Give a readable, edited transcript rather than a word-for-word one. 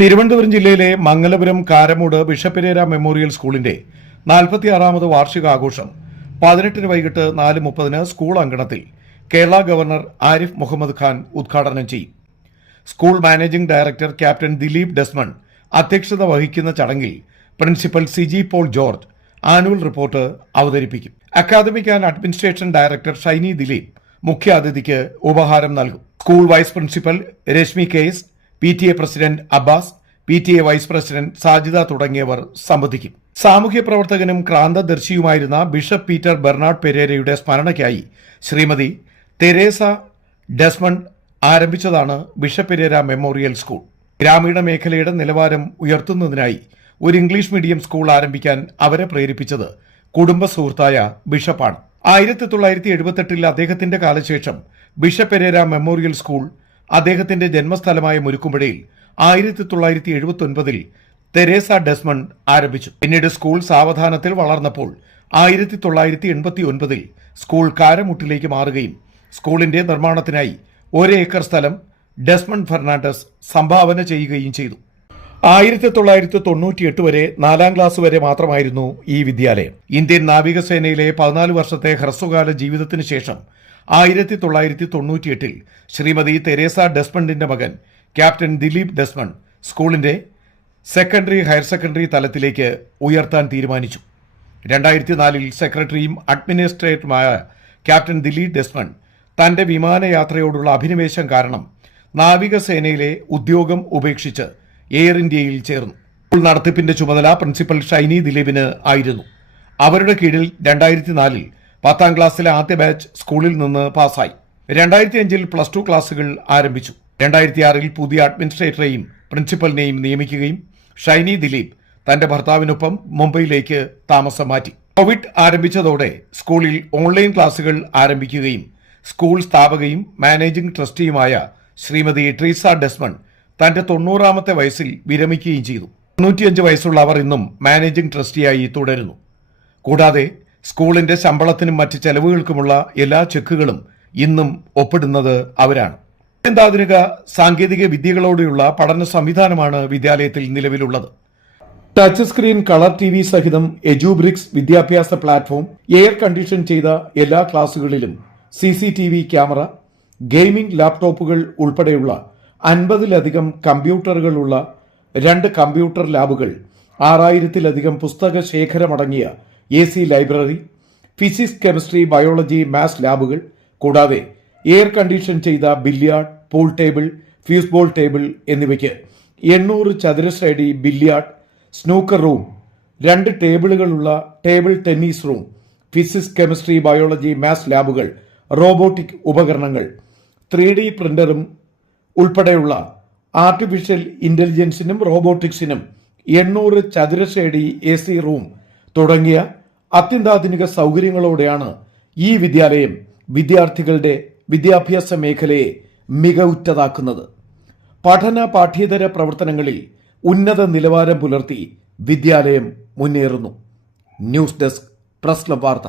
തിരുവനന്തപുരം ജില്ലയിലെ Mangalapuram Karamood bishop Perera memorial സ്കൂളിന്റെ 46ാമത് വാർഷികാഘോഷം 18 വൈകിട്ട് 4:30 സ്കൂൾ അങ്കണത്തിൽ കേരള ഗവർണർ ആരിഫ് മുഹമ്മദ് ഖാൻ ഉദ്ഘാടനം ചെയ്യും. School managing director captain Dileep Desmond അധ്യക്ഷത വഹിക്കുന്ന ചടങ്ങിൽ principal Siji Paul George annual report അവതരിപ്പിക്കും. Academic and administration director Shiny Dileep മുഖ്യാതിഥിക്ക് ഉപഹാരം നൽകും. സ്കൂൾ വൈസ് പ്രിൻസിപ്പൽ രശ്മി കേസ്, PTA president Abbas, PTA vice president Sajida തുടങ്ങിയവർ സംബന്ധിക്കും. സാമൂഹ്യ പ്രവർത്തകനും ക്രാന്തദർശിയുമായിരുന്ന ബിഷപ്പ് പീറ്റർ ബെർണാഡ് പെരേരയുടെ സ്മരണയ്ക്കായി ശ്രീമതി തെരേസ ഡെസ്മണ്ട് ആരംഭിച്ചതാണ് ബിഷപ്പ് പെരേര മെമ്മോറിയൽ സ്കൂൾ. ഗ്രാമീണ മേഖലയുടെ നിലവാരം ഉയർത്തുന്നതിനായി ഒരു ഇംഗ്ലീഷ് മീഡിയം സ്കൂൾ ആരംഭിക്കാൻ അവരെ പ്രേരിപ്പിച്ചത് കുടുംബ സുഹൃത്തായ ബിഷപ്പാണ്. 1978 അദ്ദേഹത്തിന്റെ കാലശേഷം ബിഷപ്പ് പെരേര മെമ്മോറിയൽ സ്കൂൾ അദ്ദേഹത്തിന്റെ ജന്മസ്ഥലമായ മുരുക്കുമ്പുഴയിൽ 1979 തെരേസ ഡെസ്മണ്ട് ആരംഭിച്ചു. പിന്നീട് സ്കൂൾ സാവധാനത്തിൽ വളർന്നപ്പോൾ 1989 സ്കൂൾ കാരമുട്ടിലേക്ക് മാറുകയും സ്കൂളിന്റെ നിർമ്മാണത്തിനായി 1 ഏക്കർ സ്ഥലം ഡെസ്മണ്ട് ഫെർണാണ്ടസ് സംഭാവന ചെയ്യുകയും ചെയ്തു. 1998 വരെ 4ാം ക്ലാസ് വരെ മാത്രമായിരുന്നു ഈ വിദ്യാലയം. ഇന്ത്യൻ നാവികസേനയിലെ 14 വർഷത്തെ ഹ്രസ്വകാല ജീവിതത്തിന് ശേഷം 1998 ശ്രീമതി തെരേസ ഡെസ്മണ്ടിന്റെ മകൻ ക്യാപ്റ്റൻ ദിലീപ് ഡെസ്മണ്ട് സ്കൂളിന്റെ സെക്കൻഡറി ഹയർ സെക്കൻഡറി തലത്തിലേക്ക് ഉയർത്താൻ തീരുമാനിച്ചു. 2004 സെക്രട്ടറിയും അഡ്മിനിസ്ട്രേറ്ററുമായ ക്യാപ്റ്റൻ ദിലീപ് ഡെസ്മണ്ട് തന്റെ വിമാനയാത്രയോടുള്ള അഭിനിവേശം കാരണം നാവികസേനയിലെ ഉദ്യോഗം ഉപേക്ഷിച്ച് എയർ ഇന്ത്യയിൽ ചേർന്നു. സ്കൂൾ നടത്തിപ്പിന്റെ ചുമതല പ്രിൻസിപ്പൽ ഷൈനി ദിലീപിന് ആയിരുന്നു. അവരുടെ കീഴിൽ 2004 10ാം ക്ലാസ്സിലെ ആദ്യ ബാച്ച് സ്കൂളിൽ നിന്ന് പാസ്സായി. 2005 +2 ക്ലാസുകൾ ആരംഭിച്ചു. 2006 പുതിയ അഡ്മിനിസ്ട്രേറ്ററെയും പ്രിൻസിപ്പലിനെയും നിയമിക്കുകയും ഷൈനി ദിലീപ് തന്റെ ഭർത്താവിനൊപ്പം മുംബൈയിലേക്ക് താമസം മാറ്റി. കോവിഡ് ആരംഭിച്ചതോടെ സ്കൂളിൽ ഓൺലൈൻ ക്ലാസുകൾ ആരംഭിക്കുകയും സ്കൂൾ സ്ഥാപകയും മാനേജിംഗ് ട്രസ്റ്റിയുമായ ശ്രീമതി ട്രീസ ഡെസ്മണ്ട് തന്റെ 90ാമത്തെ വയസ്സിൽ വിരമിക്കുകയും ചെയ്തു. 95 വയസ്സുള്ള അവർ ഇന്നും മാനേജിംഗ് ട്രസ്റ്റിയായി തുടരുന്നു. കൂടാതെ സ്കൂളിന്റെ ശമ്പളത്തിനും മറ്റ് ചെലവുകൾക്കുമുള്ള എല്ലാ ചെക്കുകളും ഇന്നും ഒപ്പിടുന്നത് അവരാണ്. അത്യന്താധുനിക സാങ്കേതിക വിദ്യകളോടെയുള്ള പഠന സംവിധാനമാണ് വിദ്യാലയത്തിൽ നിലവിലുള്ളത്. ടച്ച് സ്ക്രീൻ, കളർ TV സഹിതം എജുബ്രിക്സ് വിദ്യാഭ്യാസ പ്ലാറ്റ്ഫോം, എയർ കണ്ടീഷൻ ചെയ്ത എല്ലാ ക്ലാസുകളിലും CCTV ക്യാമറ, ഗെയിമിംഗ് ലാപ്ടോപ്പുകൾ ഉൾപ്പെടെയുള്ള 50ലധികം കമ്പ്യൂട്ടറുകളുള്ള 2 കമ്പ്യൂട്ടർ ലാബുകൾ, 6000-ലധികം പുസ്തക ശേഖരമടങ്ങിയ AC library, physics, chemistry, biology, maths ലാബുകൾ, കൂടാതെ എയർ കണ്ടീഷൻ ചെയ്ത billiard, pool table, foosball table എന്നിവയ്ക്ക് 800 ചതുരശ്ര അടി ബില്യാർഡ്, സ്നൂക്കർ റൂം, 2 ടേബിളുകളുള്ള table tennis room, physics, chemistry, biology, maths ലാബുകൾ, റോബോട്ടിക് ഉപകരണങ്ങൾ, 3D പ്രിന്ററും ഉൾപ്പെടെയുള്ള ആർട്ടിഫിഷ്യൽ ഇന്റലിജൻസിനും റോബോട്ടിക്സിനും 800 ചതുരശ്ര അടി AC റൂം തുടങ്ങിയ അത്യന്താധുനിക സൗകര്യങ്ങളോടെയാണ് ഈ വിദ്യാലയം വിദ്യാർത്ഥികളുടെ വിദ്യാഭ്യാസ മേഖലയെ മികവുറ്റതാക്കുന്നത്. പഠന പാഠ്യേതര പ്രവർത്തനങ്ങളിൽ ഉന്നത നിലവാരം പുലർത്തി വിദ്യാലയം മുന്നേറുന്നു. ന്യൂസ് ഡെസ്ക്, പ്രസ് ക്ലബ് വാർത്ത.